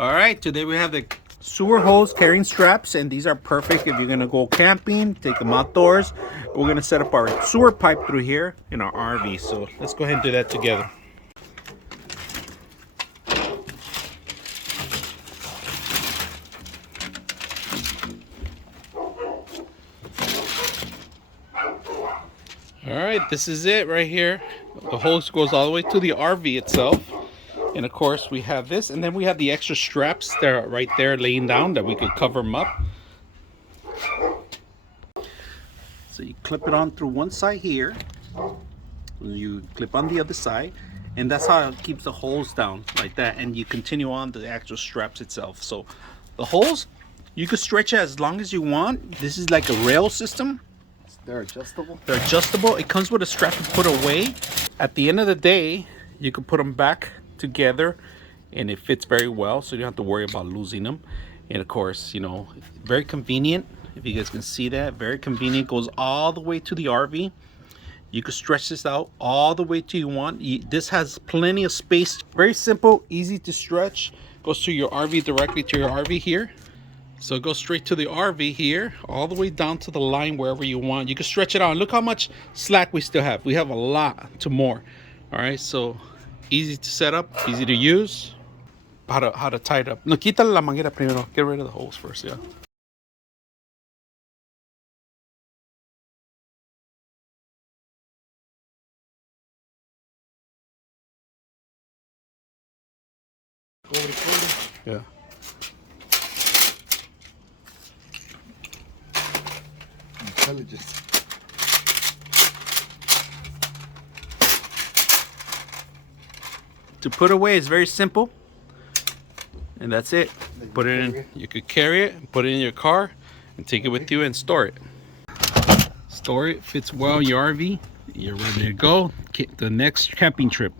All right, today we have the sewer hose carrying straps, and these are perfect if you're gonna go camping, take them outdoors. We're gonna set up our sewer pipe through here in our RV. So let's go ahead and do that together. All right, this is it right here. The hose goes all the way to the RV itself. And of course we have this, and then we have the extra straps that are right there laying down that we could cover them up. So you clip it on through one side here, you clip on the other side, and that's how it keeps the hose down like that. And you continue on the actual straps itself. So the hose, you could stretch it as long as you want. This is like a rail system. They're adjustable? They're adjustable. It comes with a strap to put away. At the end of the day, you can put them back together and it fits very well, so you don't have to worry about losing them. And of course, you know, very convenient. If you guys can see that, very convenient. Goes all the way to the RV. You can stretch this out all the way to you want. This has plenty of space. Very simple, easy to stretch. Goes to your RV, directly to your RV here. So it goes straight to the RV here, all the way down to the line wherever you want. You can stretch it out. And look how much slack we still have. We have a lot to more. All right, so easy to set up, easy to use. How to tie it up. No, quítale la manguera primero. Get rid of the hose first, yeah. Yeah. Intelligence. To put away is very simple, and that's it. Put it in. You could carry it, put it in your car, and take it with you and store it. Store it. Fits well in your RV. You're ready to go. The next camping trip.